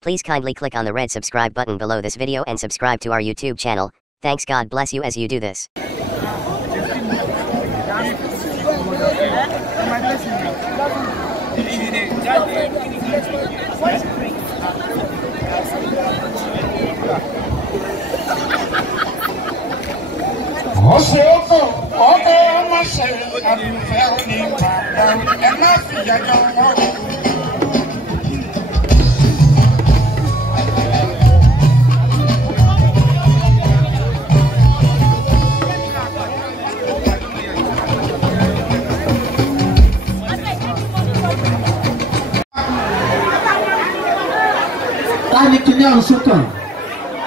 Please kindly click on the red subscribe button below this video and subscribe to our YouTube channel. Thanks, God bless you as you do this. Tani kìíní ọ̀hún sókàn.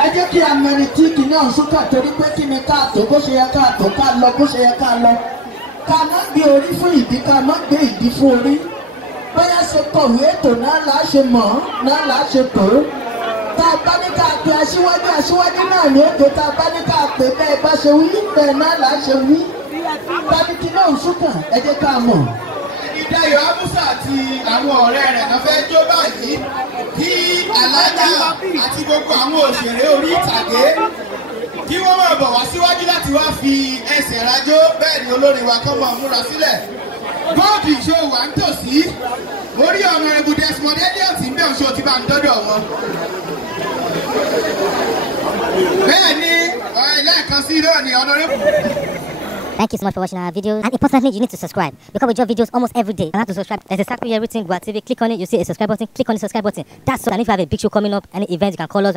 Ẹ jẹ́ kí a mẹni tí kìíní ọ̀hún sókàn torí pé kí ni ká tó bó ṣe yẹ ká tó ká lọ bó ṣe yẹ ká lọ. Ká má gbé orí fún ìdí ká má gbé ìdí fún orí. Bóyá ṣe kọ̀wé ètò náà là á ṣe mọ̀ náà là á ṣe tó. Tá a bá ní ká pe aṣíwájú náà ní ètò tá a bá ní ká pè bẹ́ẹ̀ bá ṣe wí bẹ́ẹ̀ náà là á ṣe wí. Tani kìíní ọ̀hún sókàn ẹ jẹ́ ká mọ̀. Dayọ̀ Amusa àti àwọn ọ̀rẹ́ rẹ̀ kan fẹ́ jó báyìí kí Alájà àti gbogbo àwọn òṣèré orí ìtàgé kí wọ́n máa bọ̀ wá síwájú láti wá fi ẹsẹ̀ rajó bẹ́ẹ̀ ni olórin wa kán máa múra sílẹ̀. Góòdì ṣó wà ń tòsí orí ọ̀nà ẹ̀bùn Desmond Elliot ń bẹ̀ ṣó ti bá ń dọ́dọ̀ wọn. Bẹ́ẹ̀ ni lẹ́ẹ̀kan sí náà ni ọ̀nà ẹ̀bùn. Thank you so much for watching our videos. And importantly, you need to subscribe because we drop videos almost every day. And how to subscribe? There's a circle here written Gua TV. Click on it, you see a subscribe button. Click on the subscribe button. That's so. And if you have a big show coming up, any event, you can call us.